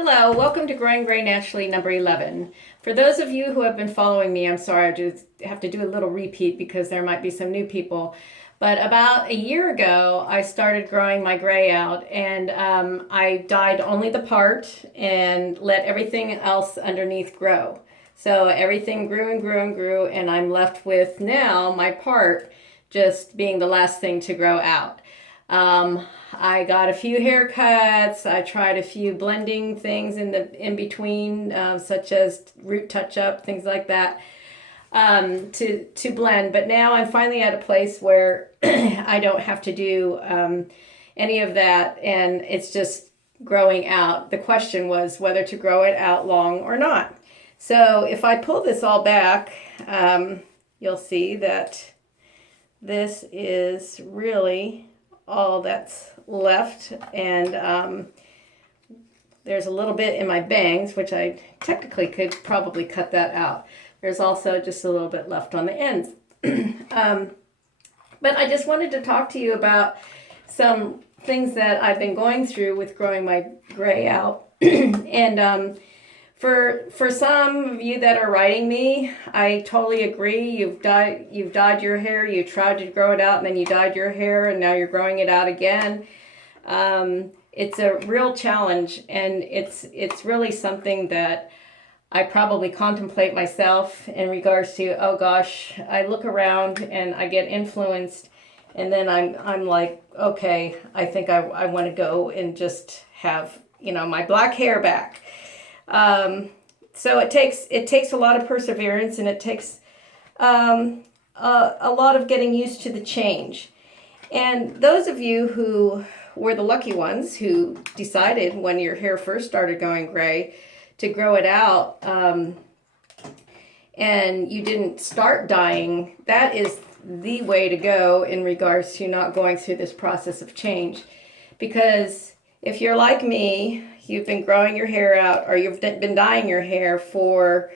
Hello, welcome to Growing Gray Naturally number 11. For those of you who have been following me, I'm sorry, I just have to do a little repeat because there might be some new people. But about a year ago, I started growing my gray out, and I dyed only the part and let everything else underneath grow. So everything grew and grew and grew, and I'm left with now my part just being the last thing to grow out. I got a few haircuts. I tried a few blending things in between, such as root touch up, things like that, to blend. But now I'm finally at a place where I don't have to do any of that, and it's just growing out. The question was whether to grow it out long or not. So if I pull this all back, you'll see that this is really all that's left, and there's a little bit in my bangs, which I technically could probably cut that out. There's also just a little bit left on the ends. But I just wanted to talk to you about some things that I've been going through with growing my gray out. And for some of you that are writing me, I totally agree. You've dyed your hair, you tried to grow it out, and then you dyed your hair, and now you're growing it out again. It's a real challenge, and it's really something that I probably contemplate myself in regards to, oh gosh, I look around and I get influenced, and then I'm like, okay, I think I want to go and just have, my black hair back. So it takes a lot of perseverance, and it takes a lot of getting used to the change. And those of you who were the lucky ones who decided when your hair first started going gray to grow it out, and you didn't start dyeing, that is the way to go in regards to not going through this process of change. Because if you're like me, you've been growing your hair out, or you've been dyeing your hair for,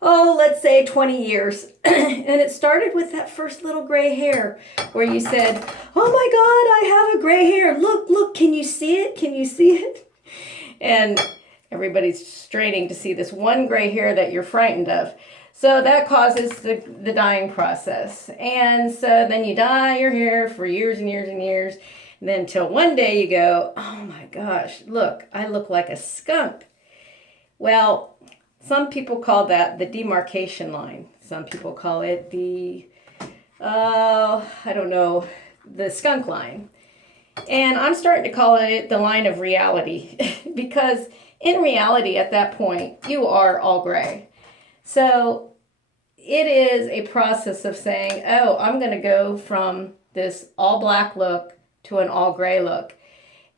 let's say 20 years. And it started with that first little gray hair where you said, oh my God, I have a gray hair. Look, can you see it? Can you see it? And everybody's straining to see this one gray hair that you're frightened of. So that causes the dyeing process. And so then you dye your hair for years and years and years. And then till one day you go, oh my gosh, look, I look like a skunk. Well, some people call that the demarcation line. Some people call it the, the skunk line. And I'm starting to call it the line of reality because in reality at that point, you are all gray. So it is a process of saying, oh, I'm going to go from this all black look to an all gray look.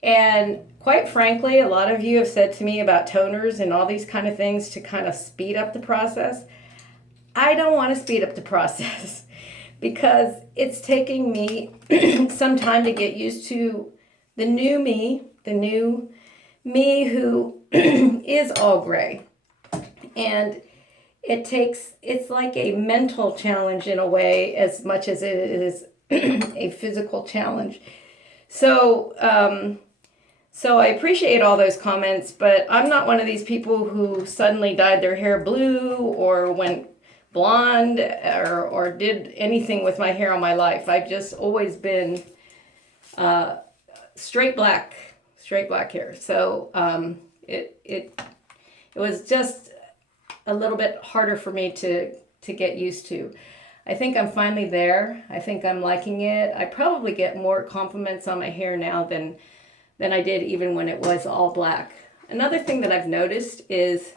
And quite frankly, a lot of you have said to me about toners and all these kind of things to kind of speed up the process. I don't want to speed up the process because it's taking me some time to get used to the new me who is all gray. And it's like a mental challenge in a way as much as it is a physical challenge. So I appreciate all those comments, but I'm not one of these people who suddenly dyed their hair blue or went blonde or did anything with my hair all my life. I've just always been straight black hair. So it was just a little bit harder for me to get used to. I think I'm finally there. I think I'm liking it. I probably get more compliments on my hair now than I did even when it was all black. Another thing that I've noticed is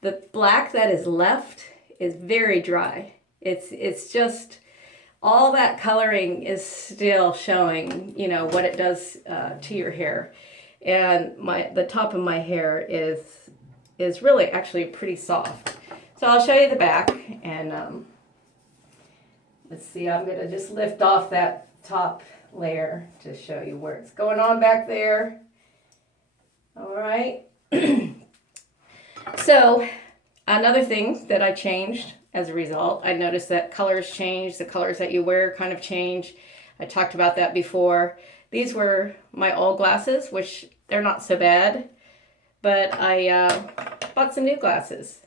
the black that is left is very dry. It's just all that coloring is still showing, what it does to your hair. And the top of my hair is really actually pretty soft. So I'll show you the back, and let's see, I'm going to just lift off that top layer to show you where it's going on back there. All right. So another thing that I changed as a result, I noticed that colors change. The colors that you wear kind of change. I talked about that before. These were my old glasses, which they're not so bad. but I bought some new glasses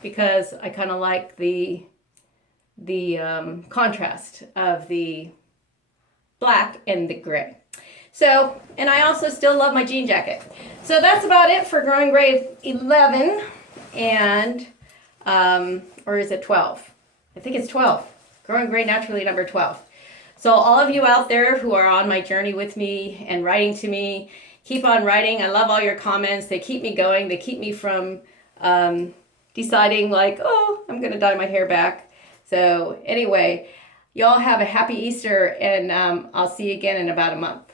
because I kind of like the contrast of the black and the gray. So, and I also still love my jean jacket. So that's about it for Growing Gray 11 and, or is it 12? I think it's 12. Growing Gray Naturally number 12. So all of you out there who are on my journey with me and writing to me, keep on writing. I love all your comments. They keep me going. They keep me from deciding like, oh, I'm going to dye my hair back. So anyway, y'all have a happy Easter, and I'll see you again in about a month.